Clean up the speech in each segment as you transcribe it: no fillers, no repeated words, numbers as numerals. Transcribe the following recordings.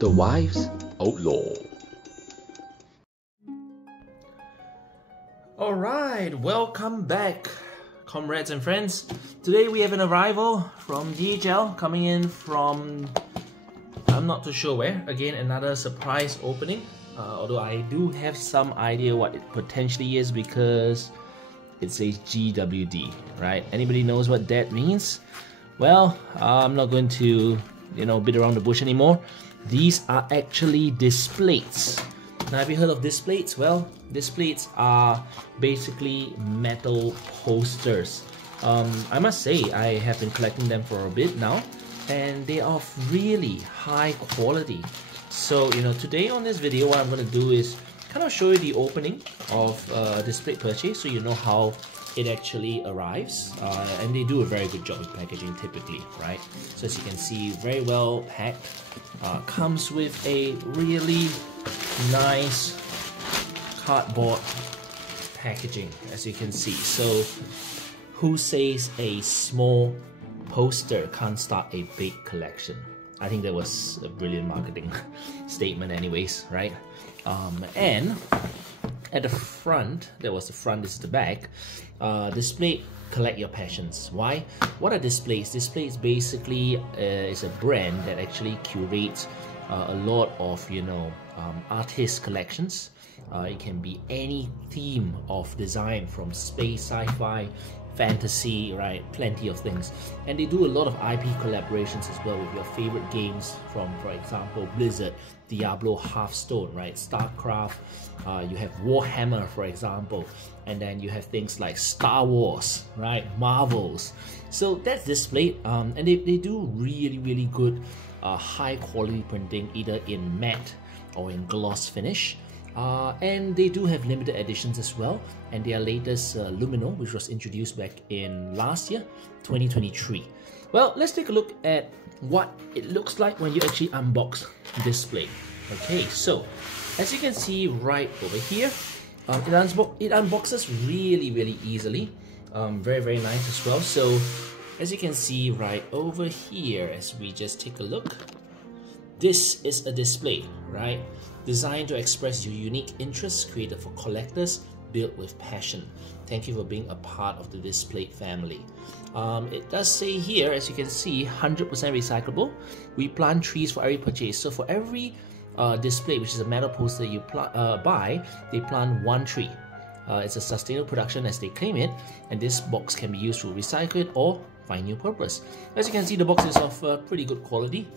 The Wife's Outlaw. Alright, welcome back, comrades and friends. Today we have an arrival from DHL coming in from, I'm not too sure where. Again, another surprise opening. Although I do have some idea what it potentially is because it says GWD, right? Anybody knows what that means? Well, I'm not going to, beat around the bush anymore. These are actually displates. Now, have you heard of displates? Well, displates are basically metal posters. I must say, I have been collecting them for a bit now, and they are of really high quality. So, today on this video, what I'm going to do is kind of show you the opening of Displate purchase, so you know how it actually arrives. And they do a very good job with packaging typically, right? So as you can see, very well packed. Comes with a really nice cardboard packaging, as you can see. So who says a small poster can't start a big collection? I think that was a brilliant marketing statement anyways, right? And at the front, that was the front, this is the back. Displate collect your passions. Why? What are displays? Displays basically is a brand that actually curates a lot of artist collections. It can be any theme of design, from space, sci-fi, fantasy, right? Plenty of things. And they do a lot of IP collaborations as well with your favorite games from, for example, Blizzard, Diablo, Hearthstone, right? StarCraft, you have Warhammer, for example, and then you have things like Star Wars, right? Marvels. So that's Displate, and they do really good high quality printing, either in matte or in gloss finish. And they do have limited editions as well, and their latest Lumino, which was introduced back in last year, 2023. Well, let's take a look at what it looks like when you actually unbox Displate. Okay, so as you can see right over here, it unboxes really easily. Very nice as well. So as you can see right over here, as we just take a look, this is a display, right? Designed to express your unique interests, created for collectors, built with passion. Thank you for being a part of the Displate family. It does say here, as you can see, 100% recyclable. We plant trees for every purchase. So for every display, which is a metal poster you buy, they plant one tree. It's a sustainable production as they claim it, and this box can be used to recycle it or find new purpose. As you can see, the box is of pretty good quality.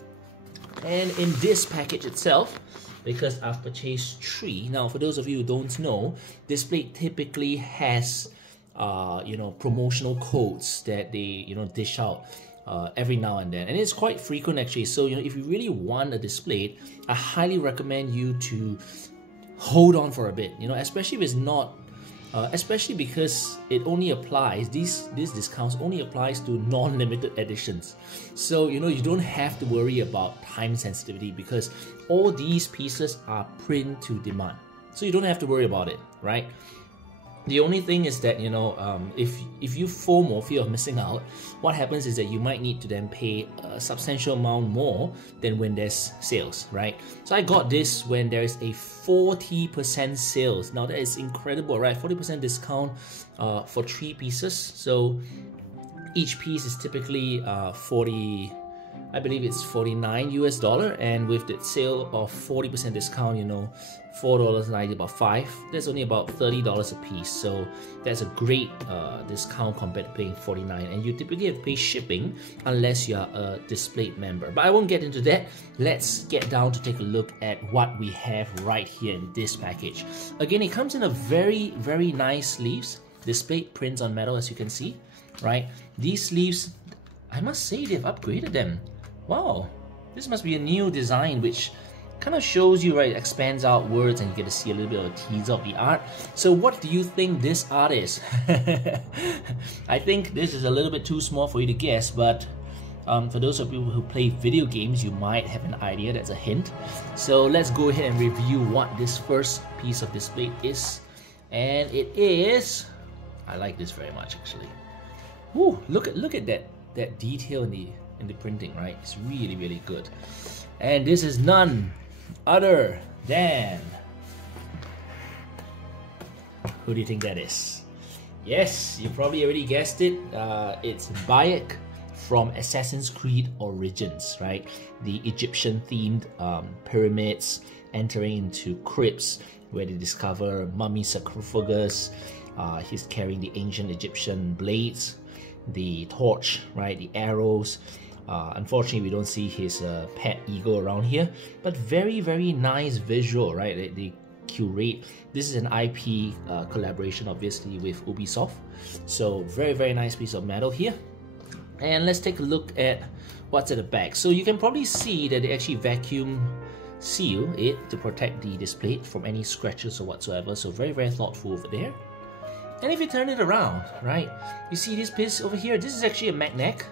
And in this package itself, because I've purchased 3. Now, for those of you who don't know, Displate typically has, promotional codes that they, dish out every now and then, and it's quite frequent actually. So, if you really want a Displate, I highly recommend you to hold on for a bit. Especially if it's not. Especially because it only applies, these discounts only applies to non-limited editions. So, you don't have to worry about time sensitivity because all these pieces are print to demand. So you don't have to worry about it, right? The only thing is that, if you FOMO, fear of missing out, what happens is that you might need to then pay a substantial amount more than when there's sales, right? So I got this when there's a 40% sales. Now that is incredible, right? 40% discount for 3 pieces. So each piece is typically I believe it's $49 US, and with the sale of 40% discount, $4.90, about 5. That's only about $30 a piece. So that's a great discount compared to paying $49. And you typically have to pay shipping unless you are a Displate member. But I won't get into that. Let's get down to take a look at what we have right here in this package. Again, it comes in a very nice sleeves. Displate prints on metal, as you can see, right? These sleeves, I must say, they've upgraded them. Wow, this must be a new design, which kind of shows you, right, it expands outwards and you get to see a little bit of a teaser of the art. So what do you think this art is? I think this is a little bit too small for you to guess, but for those of you who play video games, you might have an idea. That's a hint. So let's go ahead and review what this first piece of display is. And it is, I like this very much actually. Ooh, look at that detail in the printing, right? It's really good. And this is none other than... Who do you think that is? Yes, you probably already guessed it. It's Bayek from Assassin's Creed Origins, right? The Egyptian-themed pyramids entering into crypts where they discover mummy sarcophagus. He's carrying the ancient Egyptian blades, the torch, right? The arrows. Unfortunately, we don't see his pet eagle around here, but very, very nice visual, right? They curate. This is an IP collaboration, obviously, with Ubisoft. So very, very nice piece of metal here. And let's take a look at what's at the back. So you can probably see that they actually vacuum seal it to protect the display from any scratches or whatsoever. So very, very thoughtful over there. And if you turn it around, right, you see this piece over here. This is actually a magnet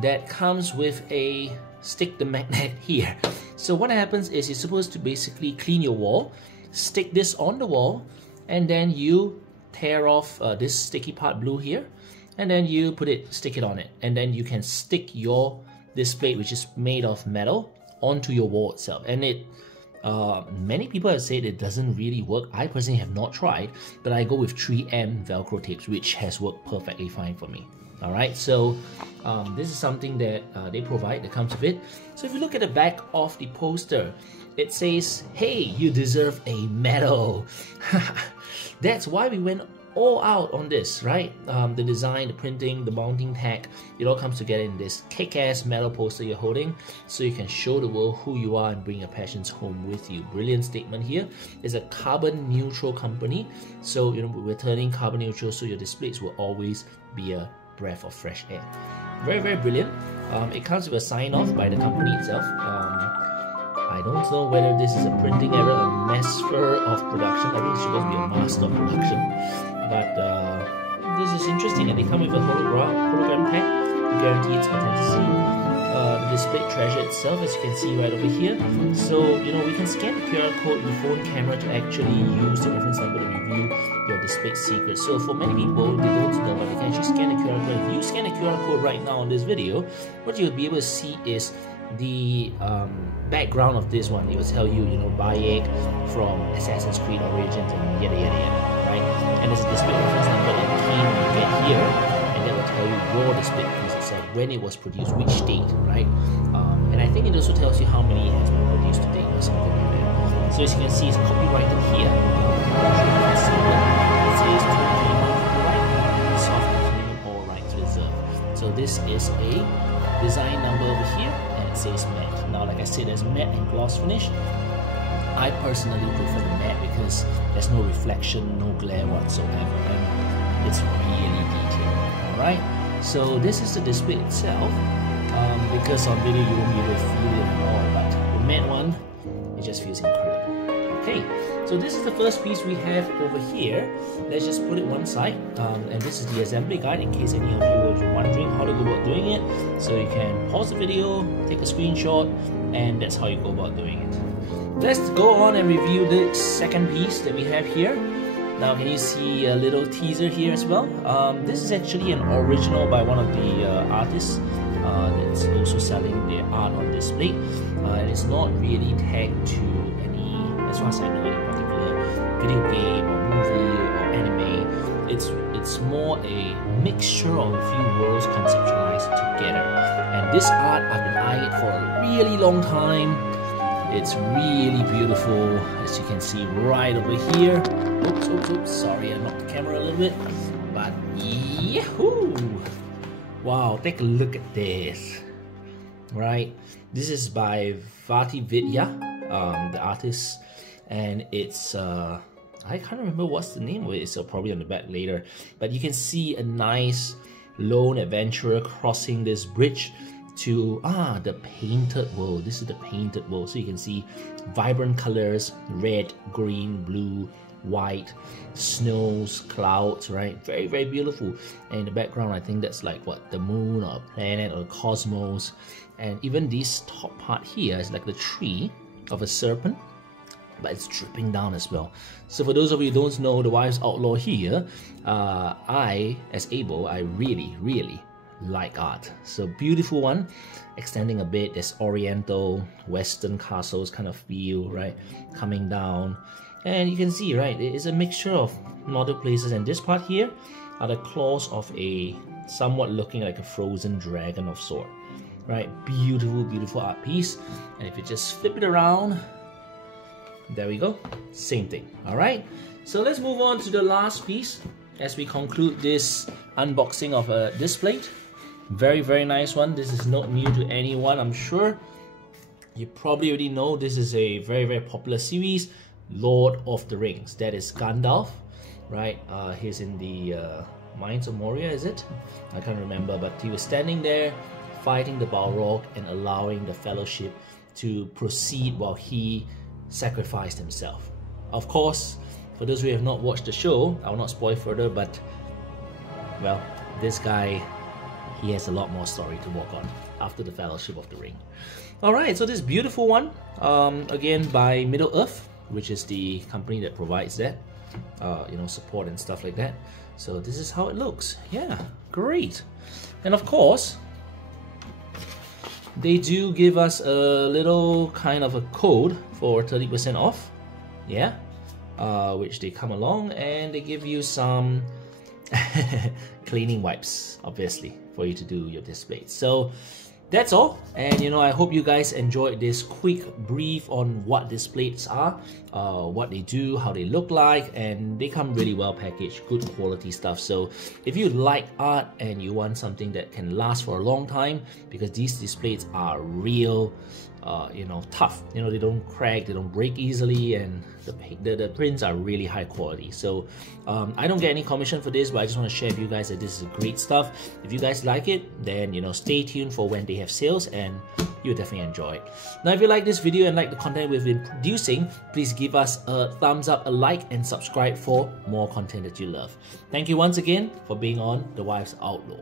that comes with a stick the magnet here. So what happens is you're supposed to basically clean your wall, stick this on the wall, and then you tear off this sticky part blue here, and then you stick it on it, and then you can stick your display, which is made of metal, onto your wall itself. And it many people have said it doesn't really work. I personally have not tried, but I go with 3M Velcro tapes, which has worked perfectly fine for me. Alright, so this is something that they provide that comes with it. So if you look at the back of the poster, it says, hey, you deserve a medal. That's why we went all out on this, right? The design, the printing, the mounting tag, it all comes together in this kick-ass metal poster you're holding, so you can show the world who you are and bring your passions home with you. Brilliant statement here. It's a carbon neutral company, so we're turning carbon neutral, so your displays will always be a breath of fresh air. Very, very brilliant. It comes with a sign-off by the company itself. I don't know whether this is a printing error, a master of production. I think it's supposed to be a master of production. But this is interesting, and they come with a hologram tag to guarantee its authenticity. The Displate treasure itself, as you can see right over here. So, we can scan the QR code in the phone camera to actually use the reference number to review your Displate secrets. So for many people, they don't know, but they can actually scan the QR code. If you scan the QR code right now on this video, what you'll be able to see is the background of this one. It will tell you, Bayek from Assassin's Creed Origins and yada yada yada, right? And there's a Displate reference number that you get here, and that will tell you your Displate piece itself, when it was produced, which date, right? And I think it also tells you how many has been produced to date or something like that. So as you can see, it's copyrighted here. It says copyright, soft claim all rights reserved. So this is a design number over here, and it says matte. Now, like I said, there's matte and gloss finish. I personally prefer the matte because there's no reflection, no glare whatsoever, and it's really detailed. Alright, so this is the display itself. Because on video you won't be able to feel it at all, but the matte one, it just feels incredible. Okay, so this is the first piece we have over here. Let's just put it one side, and this is the assembly guide in case any of you are wondering how to go about doing it. So you can pause the video, take a screenshot, and that's how you go about doing it. Let's go on and review the second piece that we have here. Now, can you see a little teaser here as well? This is actually an original by one of the artists that's also selling their art on display. And it's not really tagged to any, as far as I know, any particular video game or movie or anime. It's more a mixture of a few worlds conceptualized together. And this art, I've been eyeing it for a really long time. It's really beautiful, as you can see right over here. Oops, sorry, I knocked the camera a little bit. But yahoo! Wow, take a look at this. Right, this is by Vati Vidya, the artist, and it's I can't remember what's the name of it, so probably on the back later. But you can see a nice lone adventurer crossing this bridge to the painted world. This is the painted world, so you can see vibrant colors: red, green, blue, white, snows, clouds, right? Very, very beautiful. And in the background, I think that's like what, the moon or a planet or the cosmos. And even this top part here is like the tree of a serpent, but it's dripping down as well. So for those of you who don't know the Wives Outlaw here, I, as Abel, I really, really like art. So beautiful one, extending a bit. There's Oriental, Western castles kind of feel, right? Coming down. And you can see, right, it is a mixture of model places, and this part here are the claws of a somewhat looking like a frozen dragon of sort, right? Beautiful, beautiful art piece. And if you just flip it around, there we go, same thing. All right, so let's move on to the last piece as we conclude this unboxing of a Displate. Very, very nice one. This is not new to anyone, I'm sure. You probably already know this is a very, very popular series, Lord of the Rings. That is Gandalf, right? He's in the Mines of Moria, is it? I can't remember, but he was standing there fighting the Balrog and allowing the Fellowship to proceed while he sacrificed himself. Of course, for those who have not watched the show, I will not spoil further, but well, this guy, he has a lot more story to walk on after the Fellowship of the Ring. Alright, so this beautiful one, again by Middle-earth, which is the company that provides that, you know, support and stuff like that. So this is how it looks. Yeah, great. And of course, they do give us a little kind of a code for 30% off. Yeah, which they come along, and they give you some cleaning wipes, obviously, for you to do your display. So that's all, and you know, I hope you guys enjoyed this quick brief on what Displates are, what they do, how they look like, and they come really well packaged, good quality stuff. So if you like art and you want something that can last for a long time, because these Displates are real, you know, tough. You know, they don't crack, they don't break easily, and the prints are really high quality. So I don't get any commission for this, but I just want to share with you guys that this is great stuff. If you guys like it, then you know, stay tuned for when they have sales, and you'll definitely enjoy it. Now, if you like this video and like the content we've been producing, please give us a thumbs up, a like, and subscribe for more content that you love. Thank you once again for being on The Wife's Outlaw.